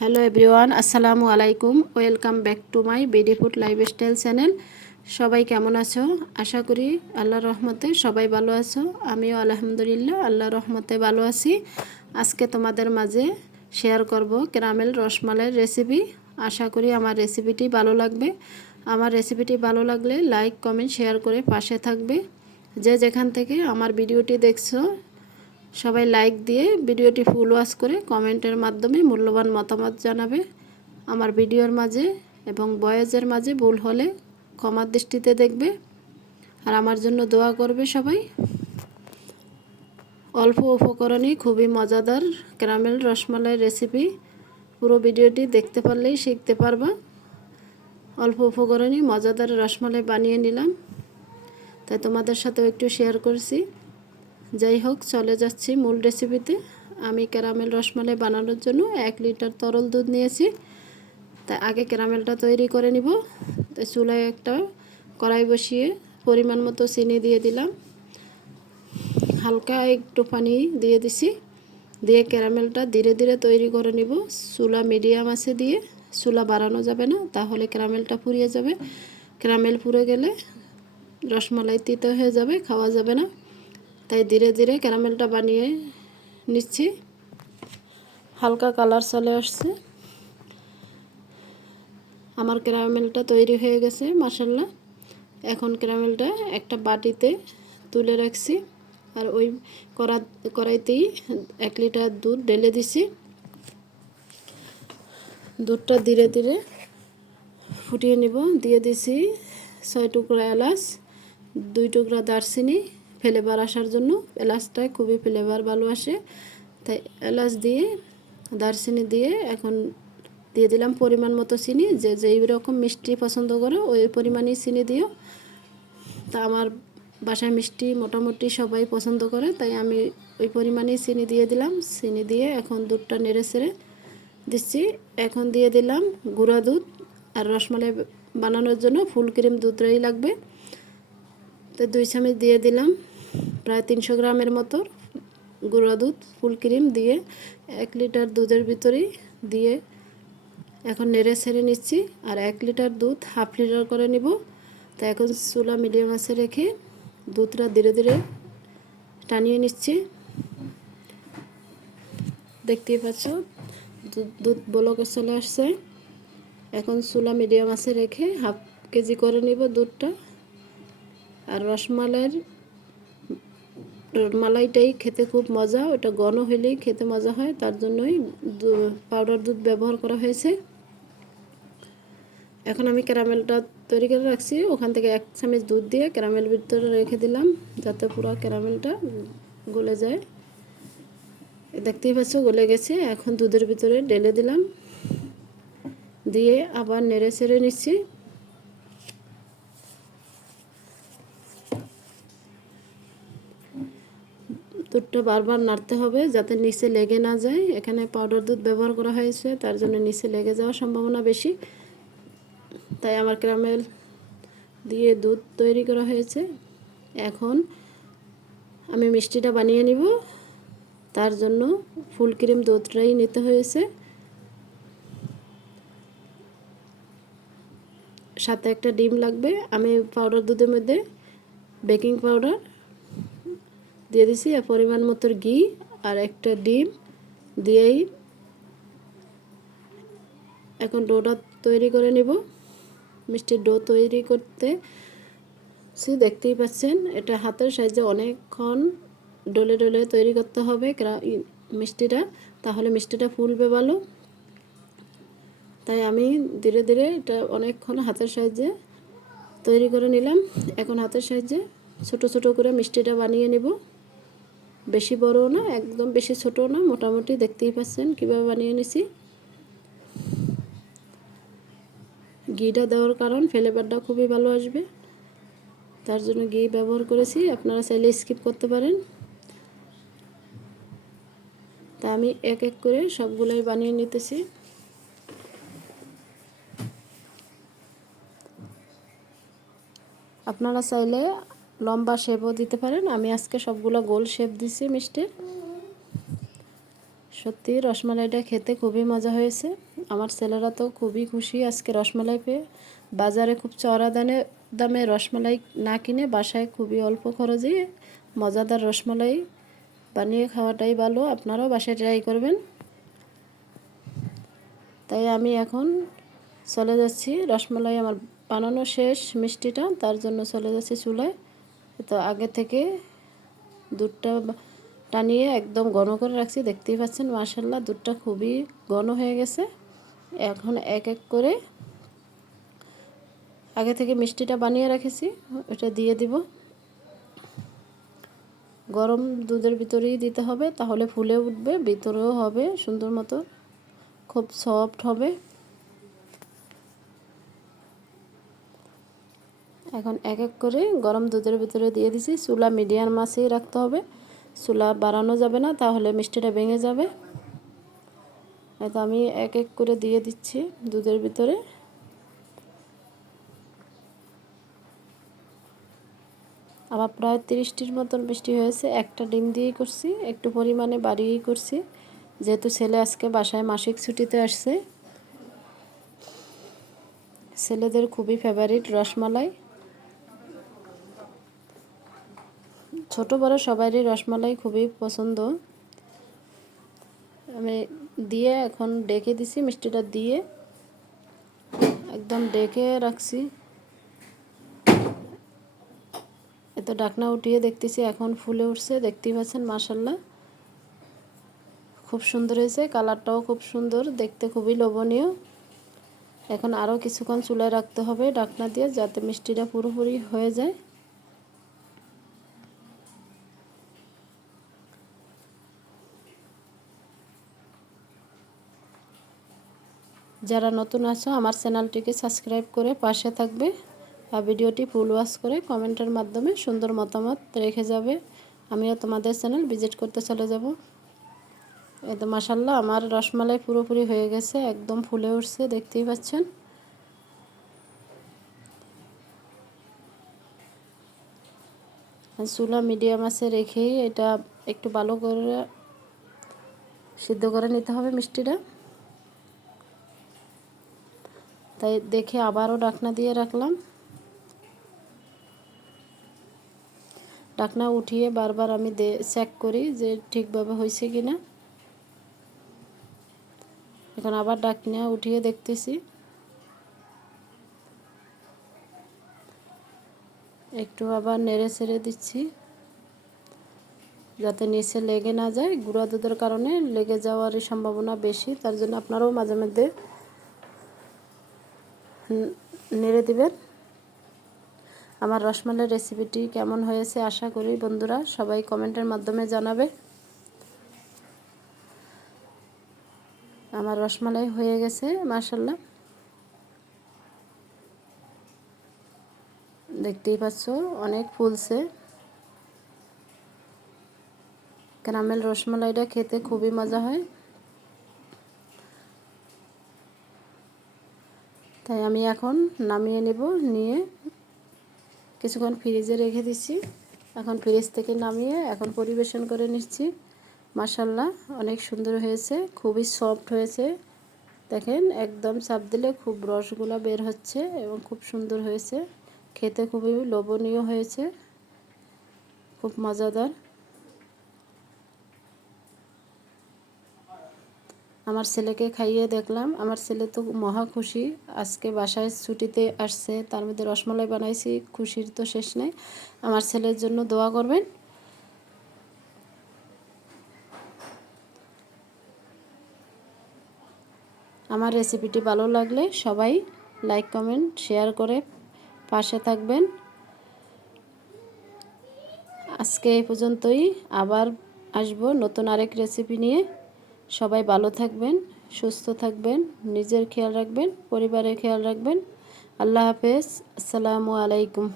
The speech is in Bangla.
হ্যালো এভরিওয়ান আসসালামু আলাইকুম welcome back to my BD food lifestyle channel সবাই কেমন আছো? আশা করি আল্লাহর রহমতে সবাই ভালো আছো। আমিও আলহামদুলিল্লাহ, আল্লাহর রহমতে ভালো আছি। আজকে তোমাদের মাঝে শেয়ার করব ক্যারামেল রসমালাইয়ের রেসিপি আশা করি আমার রেসিপিটি ভালো লাগবে। আমার রেসিপিটি ভালো লাগলে লাইক কমেন্ট শেয়ার করে পাশে থাকবে। যে যেখান থেকে আমার ভিডিওটি দেখছ সবাই লাইক দিয়ে ভিডিওটি ফুল ওয়াশ করে কমেন্টের মাধ্যমে মূল্যবান মতামত জানাবে। আমার ভিডিওর মাঝে এবং বয়েজের মাঝে ভুল হলে ক্ষমার দৃষ্টিতে দেখবে। আর আমার জন্য দোয়া করবে সবাই। অল্প উপকরণই খুবই মজাদার ক্যারামেল রসমালাই রেসিপি পুরো ভিডিওটি দেখতে পারলেই শিখতে পারবা। অল্প উপকরণই মজাদার রসমালাই বানিয়ে নিলাম। তাই তোমাদের সাথেও একটু শেয়ার করছি। যাই হোক চলে যাচ্ছি মূল রেসিপিতে আমি ক্যারামেল রসমালাই বানানোর জন্য এক লিটার তরল দুধ নিয়েছি। তাই আগে ক্যারামেলটা তৈরি করে নিব। তাই চুলায় একটা কড়াই বসিয়ে পরিমাণ মতো চিনি দিয়ে দিলাম। হালকা একটু পানি দিয়ে দিছি। দিয়ে ক্যারামেলটা ধীরে ধীরে তৈরি করে নিব। চুলা মিডিয়াম আছে দিয়ে চুলা বাড়ানো যাবে না, তাহলে ক্যারামেলটা পুড়িয়ে যাবে। ক্যারামেল পুড়ে গেলে রসমালাই তিতো হয়ে যাবে, খাওয়া যাবে না। তাই ধীরে ধীরে ক্যারামেলটা বানিয়ে নিচ্ছি। হালকা কালার চলে আসছে। আমার ক্যারামেলটা তৈরি হয়ে গেছে মাসাল্লাহ এখন ক্যারামেলটা একটা বাটিতে তুলে রাখছি আর ওই কড়া কড়াইতেই এক লিটার দুধ ঢেলে দিছি। দুধটা ধীরে ধীরে ফুটিয়ে নিব। দিয়ে দিছি ছয় টুকরা এলাচ, দুই টুকরা দারচিনি ফ্লেভার আসার জন্য এলাচটায় খুবই ফ্লেভার ভালো আসে। তাই এলাচ দিয়ে, দারচিনি দিয়ে এখন দিয়ে দিলাম পরিমাণ মতো চিনি। যে যেই রকম মিষ্টি পছন্দ করো, ওই পরিমাণই চিনি দিও। তা আমার বাসায় মিষ্টি মোটামুটি সবাই পছন্দ করে, তাই আমি ওই পরিমাণেই চিনি দিয়ে দিলাম। চিনি দিয়ে এখন দুধটা নেড়ে সেড়ে দিচ্ছি। এখন দিয়ে দিলাম গুঁড়া দুধ আর রসমালাই বানানোর জন্য ফুল ক্রিম দুধটাই লাগবে। তো দুই চামচ দিয়ে দিলাম। প্রায় তিনশো গ্রামের মতো গুঁড়া দুধ, ফুল ক্রিম দিয়ে এক লিটার দুধের ভিতরেই দিয়ে এখন নেড়ে ছেড়ে নিচ্ছি। আর এক লিটার দুধ হাফ লিটার করে নিব। তো এখন চুলা মিডিয়াম আছে রেখে দুধটা ধীরে ধীরে টানিয়ে নিচ্ছি। দেখতেই পাচ্ছ দুধ বলকে চলে আসছে। এখন চুলা মিডিয়াম আছে রেখে হাফ কেজি করে নিব দুধটা। আর রসমালাইয়ের মালাইটাই খেতে খুব মজা, ওটা ঘন হইলেই খেতে মজা হয়, তার জন্যই পাউডার দুধ ব্যবহার করা হয়েছে। এখন আমি ক্যারামেলটা তৈরি করে রাখছি, ওখান থেকে এক চামচ দুধ দিয়ে ক্যারামেল ভিতরে রেখে দিলাম, যাতে পুরো ক্যারামেলটা গলে যায়। দেখতেই পাচ্ছ গলে গেছে, এখন দুধের ভিতরে ঢেলে দিলাম। দিয়ে আবার নেড়ে ছেড়ে নিচ্ছি। দুধটা বারবার নাড়তে হবে যাতে নিচে লেগে না যায়। এখানে পাউডার দুধ ব্যবহার করা হয়েছে, তার জন্য নিচে লেগে যাওয়ার সম্ভাবনা বেশি। তাই আমার ক্যারামেল দিয়ে দুধ তৈরি করা হয়েছে। এখন আমি মিষ্টিটা বানিয়ে নিব। তার জন্য ফুল ক্রিম দুধটাই নিতে হয়েছে। সাথে একটা ডিম লাগবে। আমি পাউডার দুধের মধ্যে বেকিং পাউডার দিয়ে দিছি আর পরিমাণ মতো ঘি আর একটা ডিম দিয়েই এখন ডোটা তৈরি করে নিব। মিষ্টির ডো তৈরি করতে সে দেখতেই পাচ্ছেন, এটা হাতের সাহায্যে অনেকক্ষণ ডলে ডলে তৈরি করতে হবে মিষ্টিটা, তাহলে মিষ্টিটা ফুলবে ভালো। তাই আমি ধীরে ধীরে এটা অনেকক্ষণ হাতের সাহায্যে তৈরি করে নিলাম। এখন হাতের সাহায্যে ছোট ছোট করে মিষ্টিটা বানিয়ে নেব। বেশি বড়ও না, একদম বেশি ছোটও না, মোটামুটি দেখতেই পাচ্ছেন কীভাবে বানিয়ে নিছি। ঘিটা দেওয়ার কারণ, ফ্লেভারটা খুবই ভালো আসবে। তার জন্য ঘি ব্যবহার করেছি, আপনারা চাইলে স্কিপ করতে পারেন। তা আমি এক এক করে সবগুলোই বানিয়ে নিতেছি। আপনারা চাইলে লম্বা শেপও দিতে পারেন। আমি আজকে সবগুলো গোল শেপ দিছি মিষ্টির সত্যি রসমালাইটা খেতে খুবই মজা হয়েছে। আমার ছেলেরা তো খুবই খুশি আজকে রসমালাই পেয়ে। বাজারে খুব চড়া দানে, দামে রসমালাই না কিনে বাসায় খুবই অল্প খরচে মজাদার রসমালাই বানিয়ে খাওয়াটাই ভালো। আপনারাও বাসায় ট্রাই করবেন। তাই আমি এখন চলে যাচ্ছি। রসমালাই আমার বানানো শেষ মিষ্টিটা, তার জন্য চলে যাচ্ছি চুলায়। তো আগে থেকে দুধটা টানিয়ে একদম ঘন করে রাখছি, দেখতেই পাচ্ছেন মার্শাল্লাহ দুধটা খুবই ঘন হয়ে গেছে। এখন এক এক করে আগে থেকে মিষ্টিটা বানিয়ে রেখেছি, ওটা দিয়ে দিব। গরম দুধের ভিতরেই দিতে হবে, তাহলে ফুলে উঠবে, ভিতরেও হবে, সুন্দর মতো, খুব সফট হবে। এখন এক এক করে গরম দুধের ভিতরে দিয়ে দিছি। চুলা মিডিয়াম মাছেই রাখতে হবে। চুলা বাড়ানো যাবে না, তাহলে মিষ্টিটা ভেঙে যাবে। তো আমি এক এক করে দিয়ে দিচ্ছি দুধের ভিতরে। আমার প্রায় তিরিশটির মতন মিষ্টি হয়েছে। একটা ডিম দিয়েই করছি, একটু পরিমাণে বাড়িয়েই করছি। যেহেতু ছেলে আজকে বাসায় মাসিক ছুটিতে আসছে। ছেলেদের খুবই ফেভারিট রসমালাই। ছোট বড় সবারই রসমালাই খুবই পছন্দ। আমি দিয়ে এখন ডেকে দিছি, মিষ্টিটা দিয়ে একদম ডেকে রাখছি। এত ডাকনা উঠিয়ে দেখতেছি, এখন ফুলে উঠছে, দেখতেই পাচ্ছেন মাসাল্লাহ খুব সুন্দর হয়েছে, কালারটাও খুব সুন্দর, দেখতে খুবই লোভনীয়। এখন আরও কিছুক্ষণ চুলায় রাখতে হবে, ডাকনা দিয়ে, যাতে মিষ্টিটা পুরোপুরি হয়ে যায়। যারা নতুন আছো, আমার চ্যানেলটিকে সাবস্ক্রাইব করে পাশে থাকবে আর ভিডিওটি ফুল ওয়াশ করে কমেন্টের মাধ্যমে সুন্দর মতামত রেখে যাবে। আমিও তোমাদের চ্যানেল ভিজিট করতে চলে যাব। এই তো মাসাল্লাহ আমার রসমালাই পুরোপুরি হয়ে গেছে, একদম ফুলে উঠছে, দেখতেই পাচ্ছেন। চুলা মিডিয়াম আছে রেখেই এটা একটু ভালো করে সিদ্ধ করে নিতে হবে মিষ্টিটা। তাই দেখে আবারও ডাকনা দিয়ে রাখলাম। ডাকনা উঠিয়ে বারবার আমি চেক করি যে ঠিকভাবে হয়েছে কি না এখন আবার ডাকনা উঠিয়ে দেখতেছি। একটু আবার নেড়ে ছেড়ে দিচ্ছি। যাতে নিচে লেগে না যায়। গুঁড়া দুধের কারণে লেগে যাওয়ারই সম্ভাবনা বেশি। তার জন্য আপনারাও মাঝে মধ্যে নেড়ে দিবেন। আমার রসমালাই রেসিপিটি কেমন হয়েছে আশা করি বন্ধুরা সবাই কমেন্টের মাধ্যমে জানাবে। আমার রসমালাই হয়ে গেছে মার্শাল্লাহ দেখতেই পাচ্ছ, অনেক ফুলছে। ক্যারামেল রসমালাইটা খেতে খুবই মজা হয়। তাই আমি এখন নামিয়ে নেব, নিয়ে কিছুক্ষণ ফ্রিজে রেখে দিচ্ছি। এখন ফ্রিজ থেকে নামিয়ে এখন পরিবেশন করে নিচ্ছি। মাসাল্লাহ অনেক সুন্দর হয়েছে, খুবই সফট হয়েছে। দেখেন, একদম চাপ দিলে খুব রসগুলা বের হচ্ছে এবং খুব সুন্দর হয়েছে। খেতে খুবই লোভনীয় হয়েছে। খুব মজাদার। আমার ছেলেকে খাইয়ে দেখলাম। আমার ছেলে তো মহা খুশি। আজকে বাসায় ছুটিতে আসছে। তার মধ্যে রসমালাই বানাইছি। খুশির তো শেষ নেই। আমার ছেলের জন্য দোয়া করবেন। আমার রেসিপিটি ভালো লাগলে সবাই লাইক, কমেন্ট, শেয়ার করে পাশে থাকবেন। আজকে এই পর্যন্তই। আবার আসব নতুন আরেক রেসিপি নিয়ে। সবাই ভালো থাকবেন, সুস্থ থাকবেন, নিজের খেয়াল রাখবেন, পরিবারের খেয়াল রাখবেন। আল্লাহ হাফেজ। আসসালামু আলাইকুম।